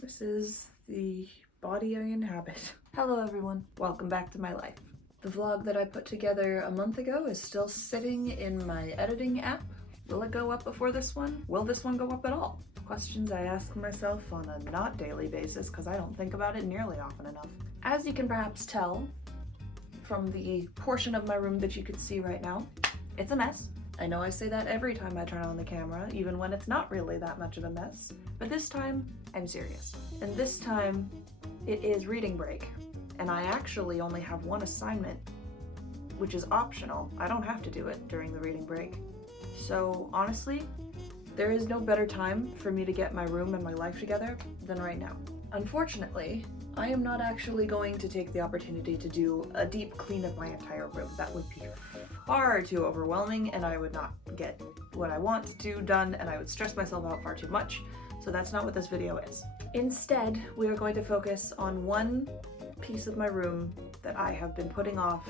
This is the body I inhabit. Hello everyone, welcome back to my life. The vlog that I put together a month ago is still sitting in my editing app. Will it go up before this one? Will this one go up at all? Questions I ask myself on a not daily basis because I don't think about it nearly often enough. As you can perhaps tell from the portion of my room that you could see right now, it's a mess. I know I say that every time I turn on the camera, even when it's not really that much of a mess, but this time I'm serious. And this time it is reading break, and I actually only have one assignment, which is optional. I don't have to do it during the reading break. So honestly, there is no better time for me to get my room and my life together than right now. Unfortunately, I am not actually going to take the opportunity to do a deep clean of my entire room. That would be far too overwhelming and I would not get what I want to done and I would stress myself out far too much. So that's not what this video is. Instead, we are going to focus on one piece of my room that I have been putting off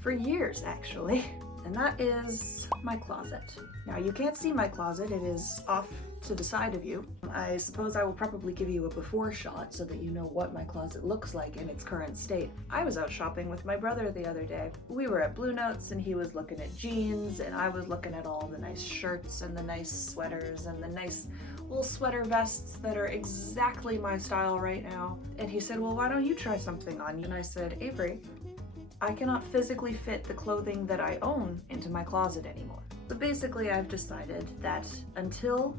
for years actually, and that is my closet. Now you can't see my closet, it is off to the side of you. I suppose I will probably give you a before shot so that you know what my closet looks like in its current state. I was out shopping with my brother the other day. We were at Blue Notes and he was looking at jeans and I was looking at all the nice shirts and the nice sweaters and the nice little sweater vests that are exactly my style right now. And he said, well, why don't you try something on? And I said, Avery, I cannot physically fit the clothing that I own into my closet anymore. So basically I've decided that until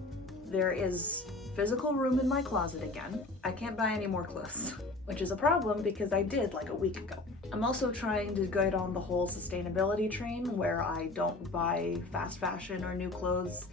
there is physical room in my closet again, I can't buy any more clothes, which is a problem because I did like a week ago. I'm also trying to get on the whole sustainability train where I don't buy fast fashion or new clothes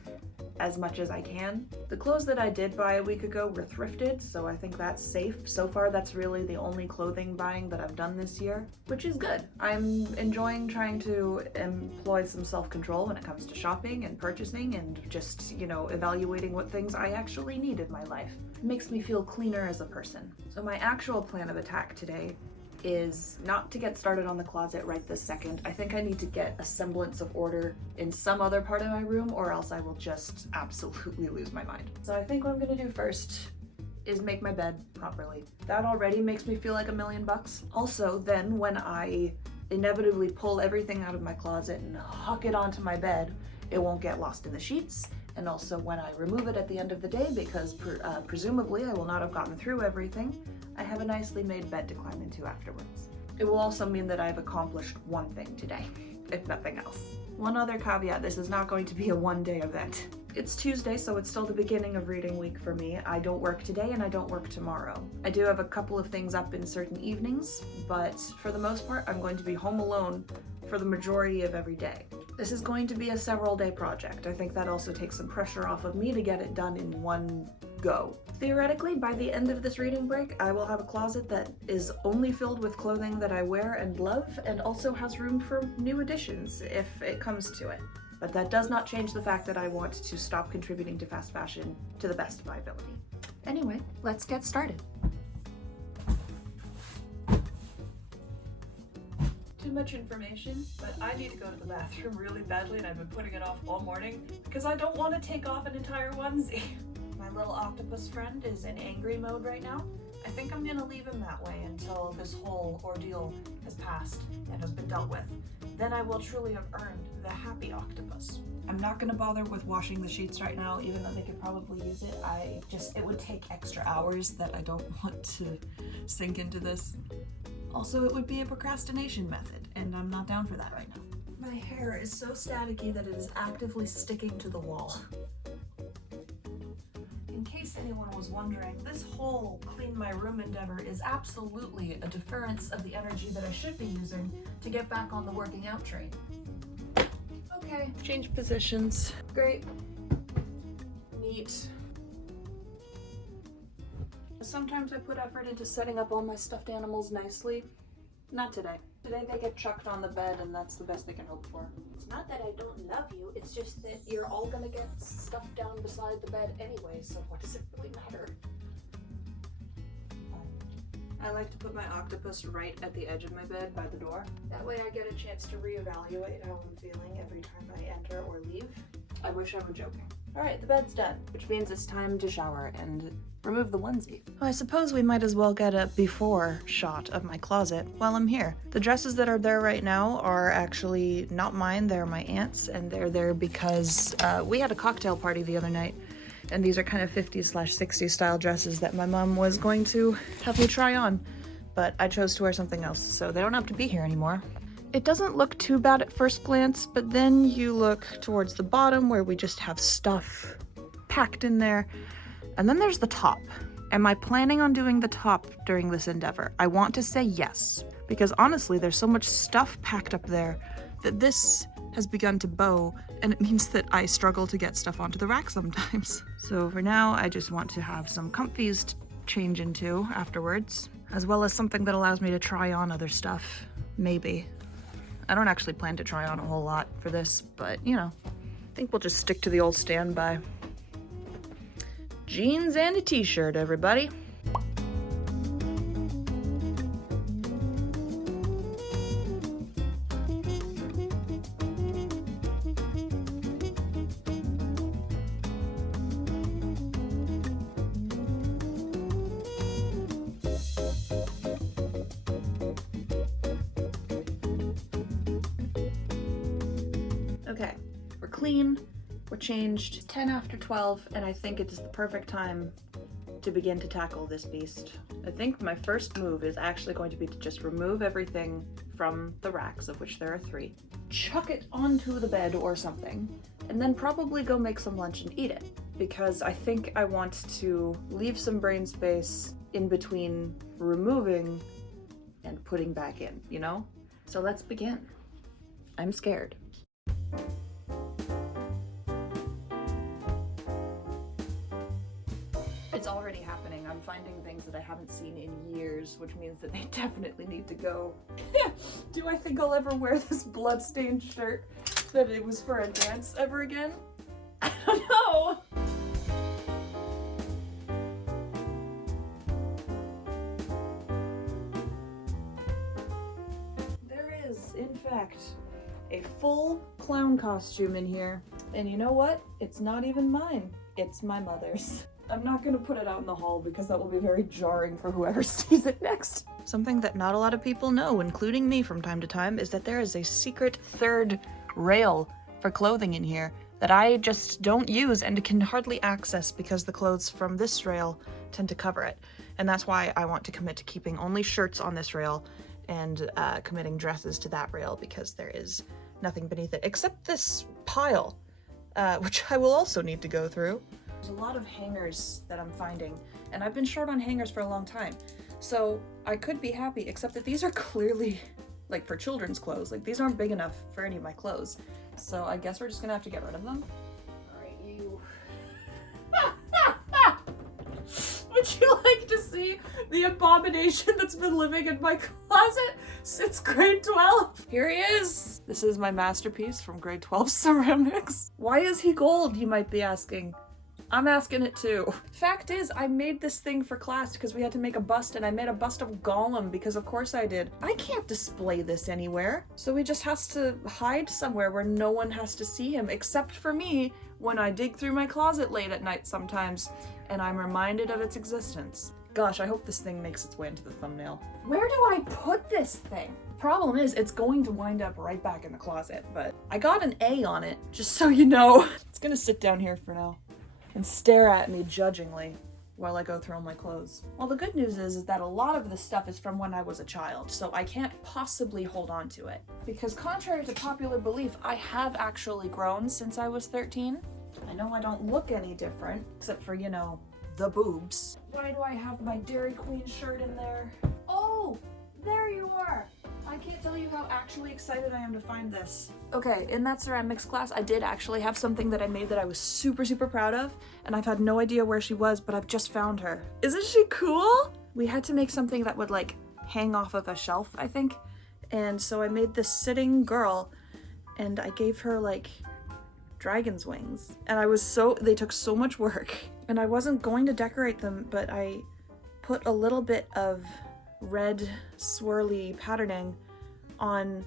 as much as I can. The clothes that I did buy a week ago were thrifted, so I think that's safe. So far, that's really the only clothing buying that I've done this year, which is good. I'm enjoying trying to employ some self-control when it comes to shopping and purchasing and just, you know, evaluating what things I actually need in my life. It makes me feel cleaner as a person. So my actual plan of attack today is not to get started on the closet right this second. I think I need to get a semblance of order in some other part of my room or else I will just absolutely lose my mind. So I think what I'm gonna do first is make my bed properly. That already makes me feel like $1,000,000. Also, then when I inevitably pull everything out of my closet and huck it onto my bed, it won't get lost in the sheets. And also when I remove it at the end of the day, because presumably I will not have gotten through everything, I have a nicely made bed to climb into afterwards. It will also mean that I've accomplished one thing today, if nothing else. One other caveat, this is not going to be a one-day event. It's Tuesday, so it's still the beginning of reading week for me. I don't work today and I don't work tomorrow. I do have a couple of things up in certain evenings, but for the most part, I'm going to be home alone for the majority of every day. This is going to be a several-day project. I think that also takes some pressure off of me to get it done in one go. Theoretically, by the end of this reading break, I will have a closet that is only filled with clothing that I wear and love and also has room for new additions if it comes to it. But that does not change the fact that I want to stop contributing to fast fashion to the best of my ability. Anyway, let's get started. Too much information, but I need to go to the bathroom really badly and I've been putting it off all morning because I don't want to take off an entire onesie. My little octopus friend is in angry mode right now. I think I'm gonna leave him that way until this whole ordeal has passed and has been dealt with. Then I will truly have earned the happy octopus. I'm not gonna bother with washing the sheets right now, even though they could probably use it. It would take extra hours that I don't want to sink into this. Also, it would be a procrastination method, and I'm not down for that right now. My hair is so staticky that it is actively sticking to the wall. In case anyone was wondering, this whole clean my room endeavor is absolutely a deference of the energy that I should be using to get back on the working out train. Okay, change positions. Great. Neat. Sometimes I put effort into setting up all my stuffed animals nicely. Not today. Today they get chucked on the bed and that's the best they can hope for. It's not that I don't love you, it's just that you're all gonna get stuffed down beside the bed anyway, so what does it really matter? I like to put my octopus right at the edge of my bed by the door. That way I get a chance to reevaluate how I'm feeling every time I enter or leave. I wish I were joking. All right, the bed's done, which means it's time to shower and remove the onesie. Well, I suppose we might as well get a before shot of my closet while I'm here. The dresses that are there right now are actually not mine, they're my aunt's, and they're there because we had a cocktail party the other night, and these are kind of 50s/60s style dresses that my mom was going to have me try on, but I chose to wear something else, so they don't have to be here anymore. It doesn't look too bad at first glance, but then you look towards the bottom where we just have stuff packed in there. And then there's the top. Am I planning on doing the top during this endeavor? I want to say yes, because honestly, there's so much stuff packed up there that this has begun to bow, and it means that I struggle to get stuff onto the rack sometimes. So for now, I just want to have some comfies to change into afterwards, as well as something that allows me to try on other stuff, maybe. I don't actually plan to try on a whole lot for this, but you know, I think we'll just stick to the old standby. Jeans and a t-shirt, everybody. Okay, we're clean, we're changed. It's 10 after 12, and I think it is the perfect time to begin to tackle this beast. I think my first move is actually going to be to just remove everything from the racks, of which there are 3, chuck it onto the bed or something, and then probably go make some lunch and eat it, because I think I want to leave some brain space in between removing and putting back in, you know? So let's begin. I'm scared. It's already happening. I'm finding things that I haven't seen in years, which means that they definitely need to go. Do I think I'll ever wear this bloodstained shirt that it was for a dance ever again? I don't know. There is, in fact, a full clown costume in here. And you know what? It's not even mine. It's my mother's. I'm not gonna put it out in the hall because that will be very jarring for whoever sees it next. Something that not a lot of people know, including me from time to time, is that there is a secret third rail for clothing in here that I just don't use and can hardly access because the clothes from this rail tend to cover it. And that's why I want to commit to keeping only shirts on this rail and committing dresses to that rail, because there is nothing beneath it except this pile, which I will also need to go through. There's a lot of hangers that I'm finding, and I've been short on hangers for a long time. So I could be happy, except that these are clearly like for children's clothes. Like these aren't big enough for any of my clothes. So I guess we're just gonna have to get rid of them. All right, you. Would you like to see the abomination that's been living in my closet since grade 12? Here he is. This is my masterpiece from grade 12 ceramics. Why is he gold, you might be asking? I'm asking it too. Fact is, I made this thing for class because we had to make a bust, and I made a bust of Gollum because of course I did. I can't display this anywhere, so he just has to hide somewhere where no one has to see him except for me when I dig through my closet late at night sometimes, and I'm reminded of its existence. Gosh, I hope this thing makes its way into the thumbnail. Where do I put this thing? Problem is, it's going to wind up right back in the closet, but I got an A on it, just so you know. It's gonna sit down here for now and stare at me judgingly while I go through all my clothes. Well, the good news is that a lot of this stuff is from when I was a child, so I can't possibly hold on to it. Because contrary to popular belief, I have actually grown since I was 13. I know I don't look any different, except for, you know, the boobs. Why do I have my Dairy Queen shirt in there? Oh, there you are! I can't tell you how actually excited I am to find this. Okay, in that ceramics class, I did actually have something that I made that I was super, super proud of, and I've had no idea where she was, but I've just found her. Isn't she cool? We had to make something that would like hang off of a shelf, I think, and so I made this sitting girl, and I gave her like dragon's wings, and they took so much work, and I wasn't going to decorate them, but I put a little bit of red swirly patterning on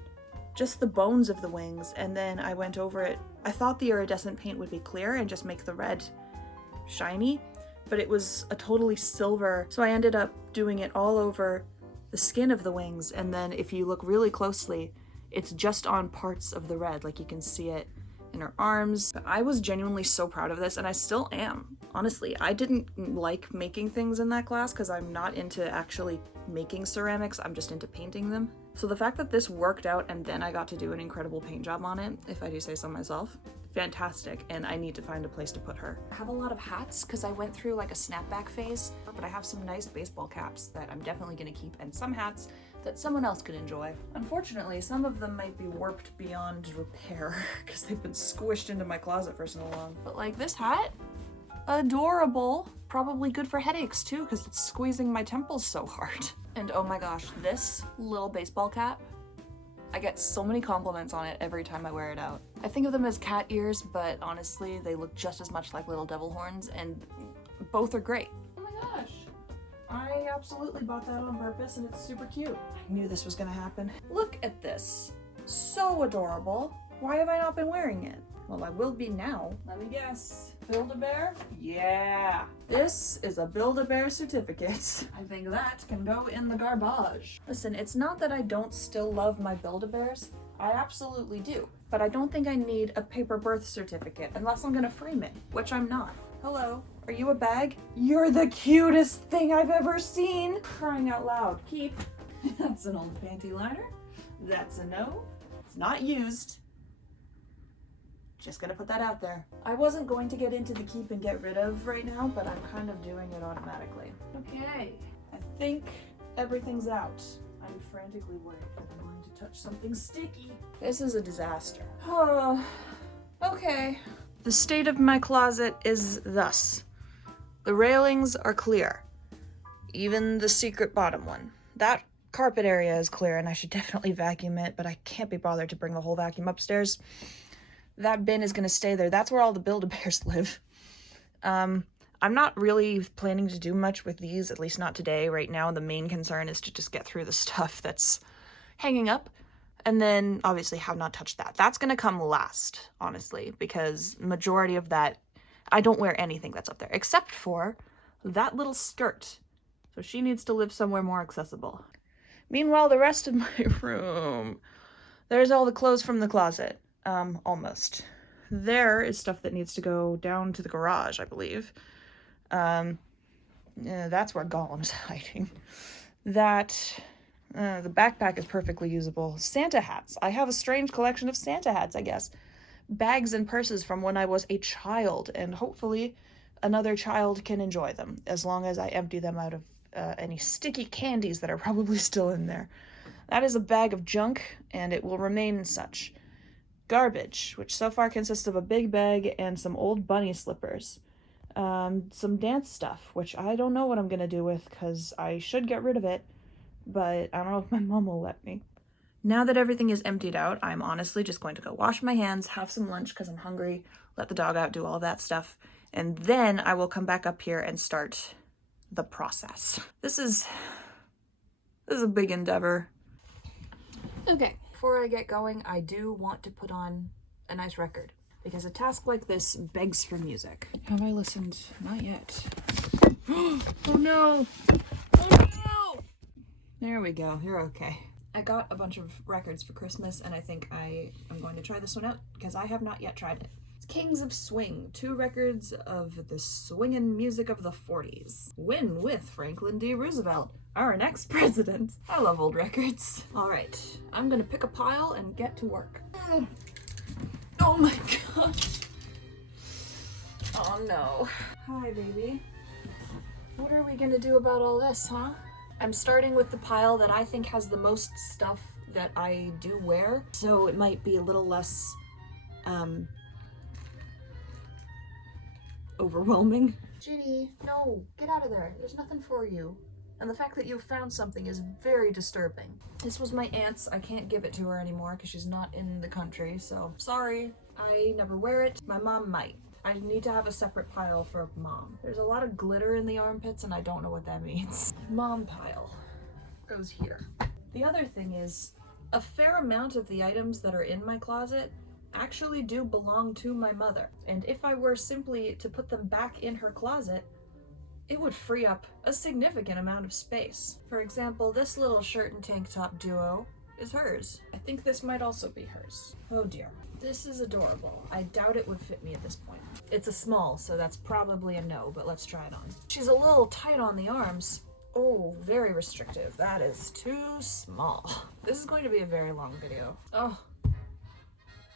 just the bones of the wings, and then I went over it. I thought the iridescent paint would be clear and just make the red shiny, but it was a totally silver, so I ended up doing it all over the skin of the wings, and then if you look really closely, it's just on parts of the red, like you can see it in her arms. But I was genuinely so proud of this, and I still am. Honestly, I didn't like making things in that class because I'm not into actually making ceramics, I'm just into painting them. So the fact that this worked out and then I got to do an incredible paint job on it, if I do say so myself, fantastic, and I need to find a place to put her. I have a lot of hats because I went through like a snapback phase, but I have some nice baseball caps that I'm definitely gonna keep, and some hats that someone else could enjoy. Unfortunately, some of them might be warped beyond repair because they've been squished into my closet for so long. But like this hat, adorable. Probably good for headaches too because it's squeezing my temples so hard. And oh my gosh, this little baseball cap, I get so many compliments on it every time I wear it out. I think of them as cat ears, but honestly, they look just as much like little devil horns, and both are great. Oh my gosh. I absolutely bought that on purpose, and it's super cute. I knew this was gonna happen. Look at this. So adorable. Why have I not been wearing it? Well, I will be now. Let me guess. Build-A-Bear? Yeah. This is a Build-A-Bear certificate. I think that can go in the garbage. Listen, it's not that I don't still love my Build-A-Bears. I absolutely do. But I don't think I need a paper birth certificate unless I'm gonna frame it, which I'm not. Hello, are you a bag? You're the cutest thing I've ever seen. Crying out loud. Keep. That's an old panty liner. That's a no. It's not used. Just gonna put that out there. I wasn't going to get into the keep and get rid of right now, but I'm kind of doing it automatically. Okay, I think everything's out. I'm frantically worried that I'm going to touch something sticky. This is a disaster. Oh, okay. The state of my closet is thus. The railings are clear. Even the secret bottom one. That carpet area is clear and I should definitely vacuum it, but I can't be bothered to bring the whole vacuum upstairs. That bin is going to stay there. That's where all the Build-A-Bears live. I'm not really planning to do much with these, at least not today. Right now, the main concern is to just get through the stuff that's hanging up. And then, obviously, have not touched that. That's going to come last, honestly, because majority of that, I don't wear anything that's up there, except for that little skirt. So she needs to live somewhere more accessible. Meanwhile, the rest of my room, there's all the clothes from the closet. Almost. There is stuff that needs to go down to the garage, I believe. Yeah, that's where Gollum's hiding. The backpack is perfectly usable. Santa hats. I have a strange collection of Santa hats, I guess. Bags and purses from when I was a child, and hopefully another child can enjoy them, as long as I empty them out of any sticky candies that are probably still in there. That is a bag of junk, and it will remain such. Garbage, which so far consists of a big bag and some old bunny slippers. Some dance stuff, which I don't know what I'm gonna do with, because I should get rid of it, but I don't know if my mom will let me. Now that everything is emptied out, I'm honestly just going to go wash my hands, have some lunch because I'm hungry, let the dog out, do all of that stuff, and then I will come back up here and start the process. This is a big endeavor. Okay. Before I get going, I do want to put on a nice record, because a task like this begs for music. Have I listened? Not yet. Oh no! Oh no! There we go, you're okay. I got a bunch of records for Christmas, and I think I am going to try this one out, because I have not yet tried it. It's Kings of Swing, 2 records of the swingin' music of the 40s. Win with Franklin D. Roosevelt, our next president. I love old records. All right, I'm gonna pick a pile and get to work. Oh my gosh. Oh no. Hi, baby. What are we gonna do about all this, huh? I'm starting with the pile that I think has the most stuff that I do wear, so it might be a little less, overwhelming. Ginny, no, get out of there. There's nothing for you. And the fact that you found something is very disturbing. This was my aunt's. I can't give it to her anymore because she's not in the country, so sorry. I never wear it. My mom might. I need to have a separate pile for mom. There's a lot of glitter in the armpits and I don't know what that means. Mom pile goes here. The other thing is, A fair amount of the items that are in my closet actually do belong to my mother, and if I were simply to put them back in her closet, it would free up a significant amount of space. For example, this little shirt and tank top duo is hers. I think this might also be hers. Oh dear. This is adorable. I doubt it would fit me at this point. It's a small, so that's probably a no, but let's try it on. She's a little tight on the arms. Oh, very restrictive. That is too small. This is going to be a very long video. Oh,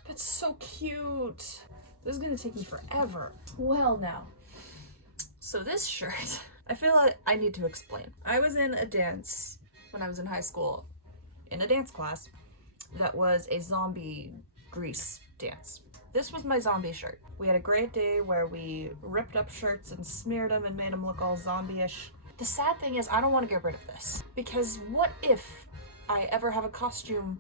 that's so cute. This is gonna take me forever. Well now, so this shirt, I feel like I need to explain. I was in a dance when I was in high school, in a dance class that was a zombie grease dance. This was my zombie shirt. We had a great day where we ripped up shirts and smeared them and made them look all zombie-ish. The sad thing is I don't want to get rid of this, because what if I ever have a costume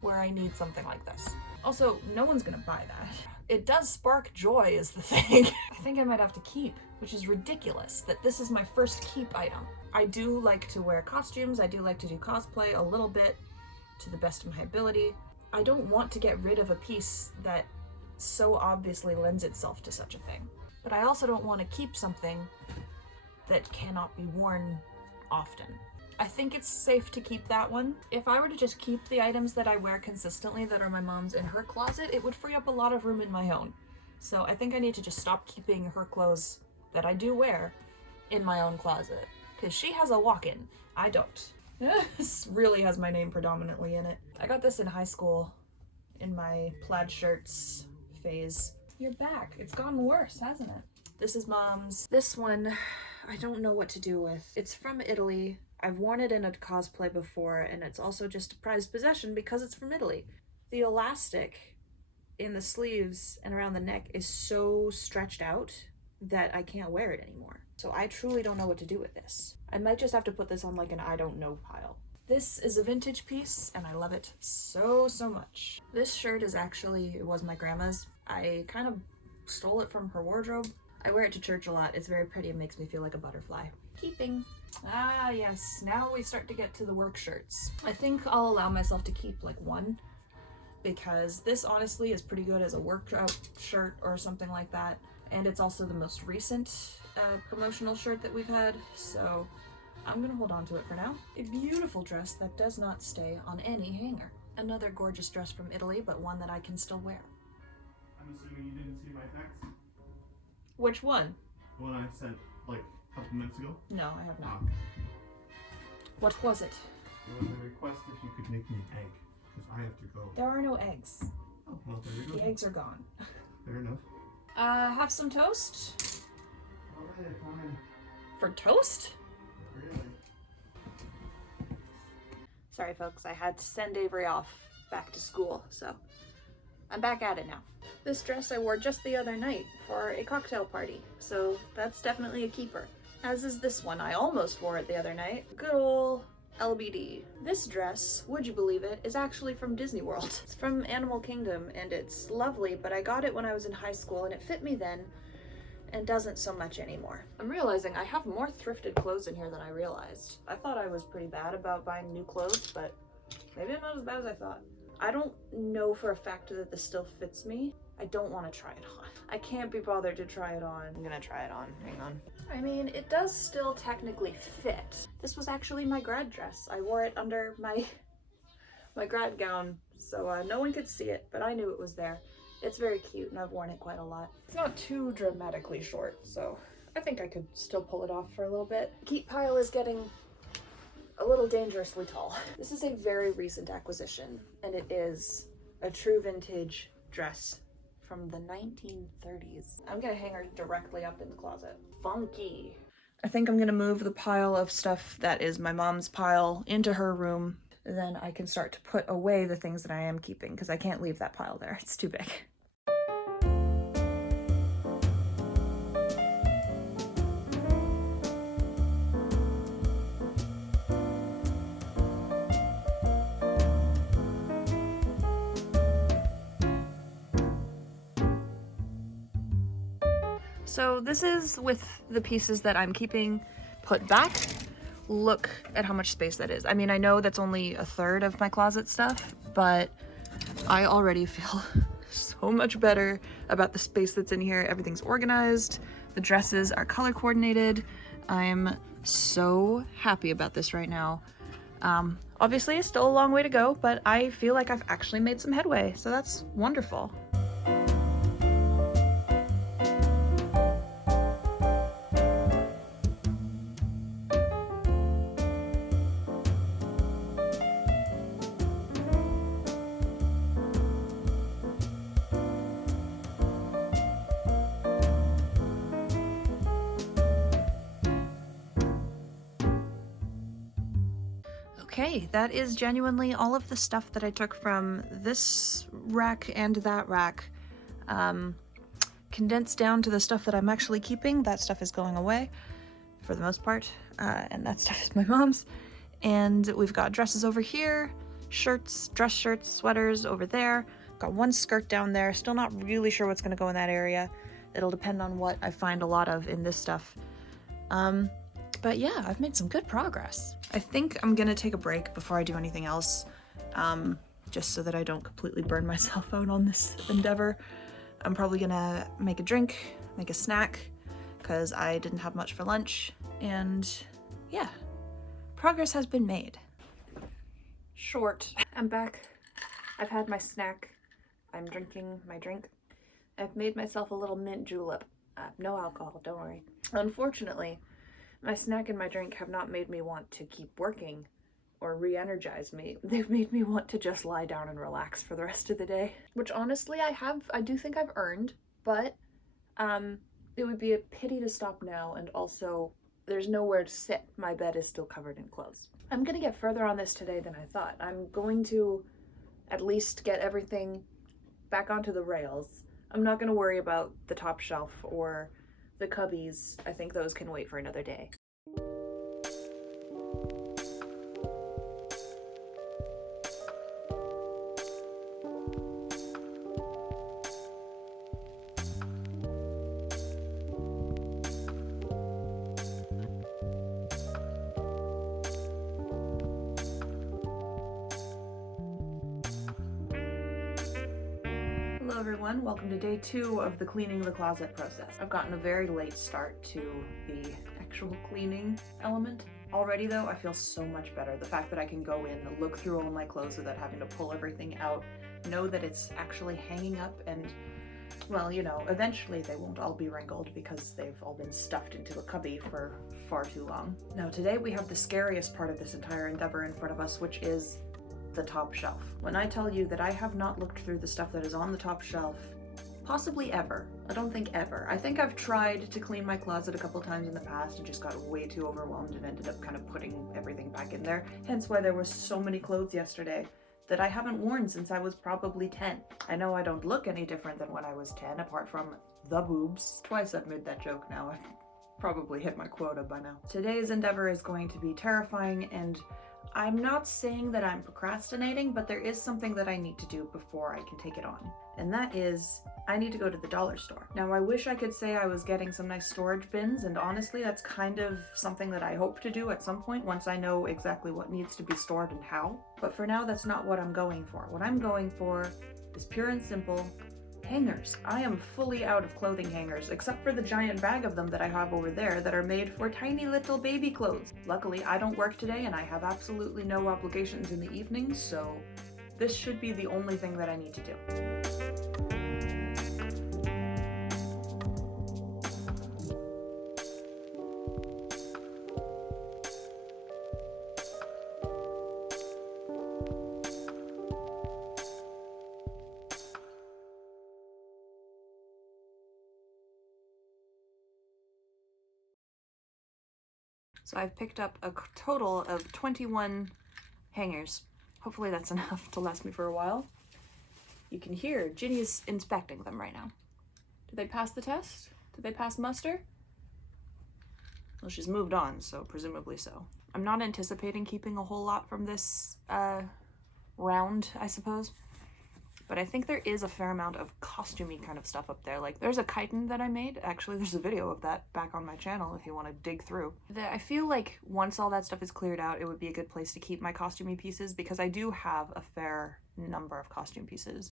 where I need something like this? Also, no one's gonna buy that. It does spark joy is the thing. I think I might have to keep, which is ridiculous that this is my first keep item. I do like to wear costumes, I do like to do cosplay a little bit to the best of my ability. I don't want to get rid of a piece that so obviously lends itself to such a thing. But I also don't want to keep something that cannot be worn often. I think it's safe to keep that one. If I were to just keep the items that I wear consistently that are my mom's in her closet, it would free up a lot of room in my own. So I think I need to just stop keeping her clothes that I do wear in my own closet, because she has a walk-in. I don't. This really has my name predominantly in it. I got this in high school in my plaid shirts phase. You're back. It's gotten worse, hasn't it? This is mom's. This one, I don't know what to do with. It's from Italy. I've worn it in a cosplay before, and it's also just a prized possession because it's from Italy. The elastic in the sleeves and around the neck is so stretched out that I can't wear it anymore. So I truly don't know what to do with this. I might just have to put this on like an I don't know pile. This is a vintage piece, and I love it so much. This shirt is actually, it was my grandma's. I kind of stole it from her wardrobe. I wear it to church a lot. It's very pretty and makes me feel like a butterfly. Keeping. Ah yes, now we start to get to the work shirts. I think I'll allow myself to keep like one, because this honestly is pretty good as a workout shirt or something like that. And it's also the most recent promotional shirt that we've had, so I'm gonna hold on to it for now. A beautiful dress that does not stay on any hanger. Another gorgeous dress from Italy, but one that I can still wear. I'm assuming you didn't see my text? Which one? The one I sent like a couple minutes ago? No, I have not. What was it? It was a request if you could make me an egg, because I have to go. There are no eggs. Oh, well, there you go. The eggs are gone. Fair enough. Have some toast? Alright, fine. For toast? Really? Sorry folks, I had to send Avery off back to school, so I'm back at it now. This dress I wore just the other night for a cocktail party, so that's definitely a keeper. As is this one, I almost wore it the other night. Good ol' LBD. This dress, would you believe it, is actually from Disney World. It's from Animal Kingdom, and it's lovely, but I got it when I was in high school, and it fit me then, and doesn't so much anymore. I'm realizing I have more thrifted clothes in here than I realized. I thought I was pretty bad about buying new clothes, but maybe I'm not as bad as I thought. I don't know for a fact that this still fits me. I don't want to try it on. I can't be bothered to try it on. I'm gonna try it on, hang on. I mean, it does still technically fit. This was actually my grad dress. I wore it under my grad gown, so no one could see it, but I knew it was there. It's very cute, and I've worn it quite a lot. It's not too dramatically short, so I think I could still pull it off for a little bit. Keep pile is getting a little dangerously tall. This is a very recent acquisition, and it is a true vintage dress from the 1930s. I'm gonna hang her directly up in the closet. Funky. I think I'm gonna move the pile of stuff that is my mom's pile into her room. Then I can start to put away the things that I am keeping, because I can't leave that pile there. It's too big. So this is with the pieces that I'm keeping put back. look at how much space that is. I mean, I know that's only a third of my closet stuff, but I already feel so much better about the space that's in here. Everything's organized. The dresses are color coordinated. I'm so happy about this right now. Obviously, it's still a long way to go, but I feel like I've actually made some headway, so that's wonderful. Okay, that is genuinely all of the stuff that I took from this rack and that rack, condensed down to the stuff that I'm actually keeping. That stuff is going away for the most part, and that stuff is my mom's. And we've got dresses over here, shirts, dress shirts, sweaters over there. Got one skirt down there. Still not really sure what's gonna go in that area. It'll depend on what I find a lot of in this stuff. But yeah, I've made some good progress. I think I'm gonna take a break before I do anything else, just so that I don't completely burn myself out on this endeavor. I'm probably gonna make a drink, make a snack, because I didn't have much for lunch, and yeah, progress has been made. Short. I'm back. I've had my snack. I'm drinking my drink. I've made myself a little mint julep. No alcohol, don't worry. Unfortunately, my snack and my drink have not made me want to keep working or re-energize me. They've made me want to just lie down and relax for the rest of the day, which honestly I do think I've earned, but it would be a pity to stop now, and also there's nowhere to sit. My bed is still covered in clothes. I'm gonna get further on this today than I thought. I'm going to at least get everything back onto the rails. I'm not gonna worry about the top shelf or the cubbies. I think those can wait for another day. Hello everyone, welcome to day 2 of the cleaning the closet process. I've gotten a very late start to the actual cleaning element. Already though, I feel so much better. The fact that I can go in, look through all my clothes without having to pull everything out, know that it's actually hanging up, and well, you know, eventually they won't all be wrinkled because they've all been stuffed into a cubby for far too long. Now today we have the scariest part of this entire endeavor in front of us, which is the top shelf. When I tell you that I have not looked through the stuff that is on the top shelf, possibly ever. I don't think ever. I think I've tried to clean my closet a couple times in the past and just got way too overwhelmed and ended up kind of putting everything back in there. Hence why there were so many clothes yesterday that I haven't worn since I was probably 10. I know I don't look any different than when I was 10, apart from the boobs. Twice I've made that joke now. I've probably hit my quota by now. Today's endeavor is going to be terrifying, and I'm not saying that I'm procrastinating, but there is something that I need to do before I can take it on. And that is, I need to go to the dollar store. Now, I wish I could say I was getting some nice storage bins, and honestly, that's kind of something that I hope to do at some point once I know exactly what needs to be stored and how. But for now, that's not what I'm going for. What I'm going for is pure and simple hangers. I am fully out of clothing hangers, except for the giant bag of them that I have over there that are made for tiny little baby clothes. Luckily, I don't work today and I have absolutely no obligations in the evenings, so this should be the only thing that I need to do. So I've picked up a total of 21 hangers. Hopefully that's enough to last me for a while. You can hear Ginny's inspecting them right now. Did they pass the test? Did they pass muster? Well, she's moved on, so presumably so. I'm not anticipating keeping a whole lot from this round, I suppose. but I think there is a fair amount of costumey kind of stuff up there. Like, there's a chitin that I made. Actually, there's a video of that back on my channel if you want to dig through. I feel like once all that stuff is cleared out, it would be a good place to keep my costumey pieces, because I do have a fair number of costume pieces.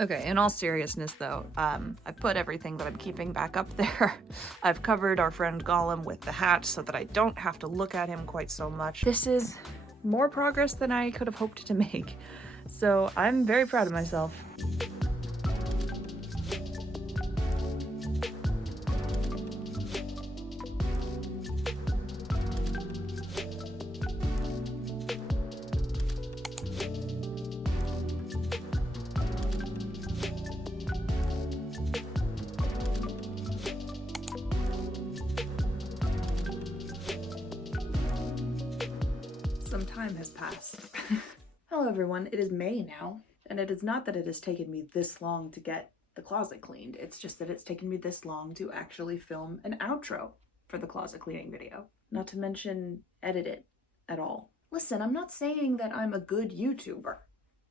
Okay, in all seriousness though, I put everything that I'm keeping back up there. I've covered our friend Gollum with the hat so that I don't have to look at him quite so much. This is more progress than I could have hoped to make, so I'm very proud of myself. Some time has passed. Hello everyone, it is May now, and it is not that it has taken me this long to get the closet cleaned, it's just that it's taken me this long to actually film an outro for the closet cleaning video. Not to mention edit it at all. Listen, I'm not saying that I'm a good YouTuber.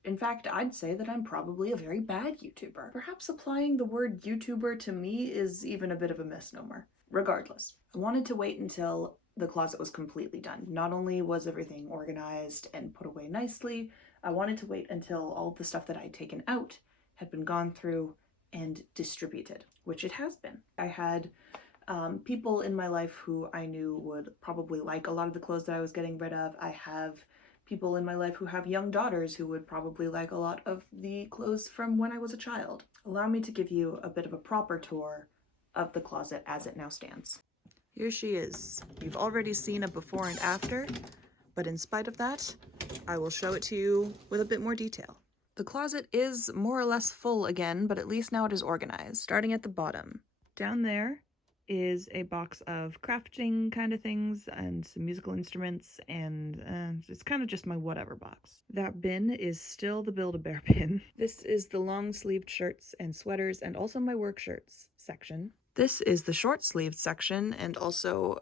In fact, I'd say that I'm probably a very bad YouTuber. Perhaps applying the word YouTuber to me is even a bit of a misnomer. Regardless, I wanted to wait until the closet was completely done. Not only was everything organized and put away nicely, I wanted to wait until all the stuff that I'd taken out had been gone through and distributed, which it has been. I had people in my life who I knew would probably like a lot of the clothes that I was getting rid of. I have people in my life who have young daughters who would probably like a lot of the clothes from when I was a child. Allow me to give you a bit of a proper tour of the closet as it now stands. Here she is. You've already seen a before and after, but in spite of that, I will show it to you with a bit more detail. The closet is more or less full again, but at least now it is organized. Starting at the bottom. Down there is a box of crafting kind of things and some musical instruments, and it's kind of just my whatever box. That bin is still the Build-A-Bear bin. This is the long-sleeved shirts and sweaters and also my work shirts section. This is the short-sleeved section and also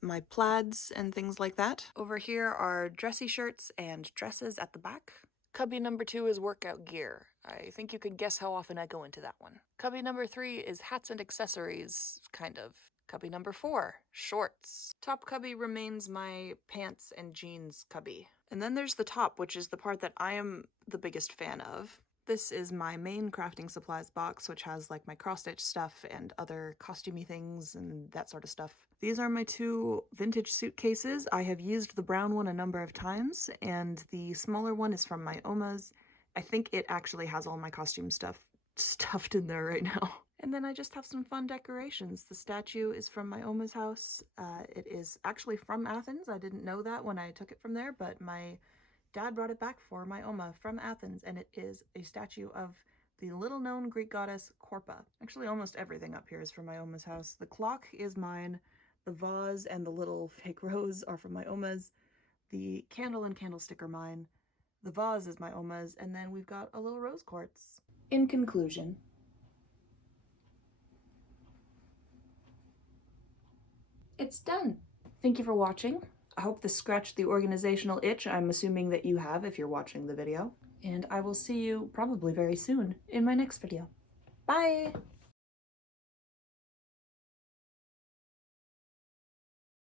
my plaids and things like that. Over here are dressy shirts and dresses at the back. Cubby number 2 is workout gear. I think you could guess how often I go into that one. Cubby number 3 is hats and accessories, kind of. Cubby number 4, shorts. Top cubby remains my pants and jeans cubby. And then there's the top, which is the part that I am the biggest fan of. This is my main crafting supplies box, which has like my cross-stitch stuff and other costumey things and that sort of stuff. These are my 2 vintage suitcases. I have used the brown one a number of times, and the smaller one is from my Oma's. I think it actually has all my costume stuff stuffed in there right now. And then I just have some fun decorations. The statue is from my Oma's house. It is actually from Athens. I didn't know that when I took it from there, but my Dad brought it back for my Oma from Athens, and it is a statue of the little-known Greek goddess Corpa. Actually, almost everything up here is from my Oma's house. The clock is mine. The vase and the little fake rose are from my Oma's. The candle and candlestick are mine. The vase is my Oma's, and then we've got a little rose quartz. In conclusion, it's done. Thank you for watching. I hope this scratched the organizational itch I'm assuming that you have if you're watching the video. And I will see you probably very soon in my next video. Bye!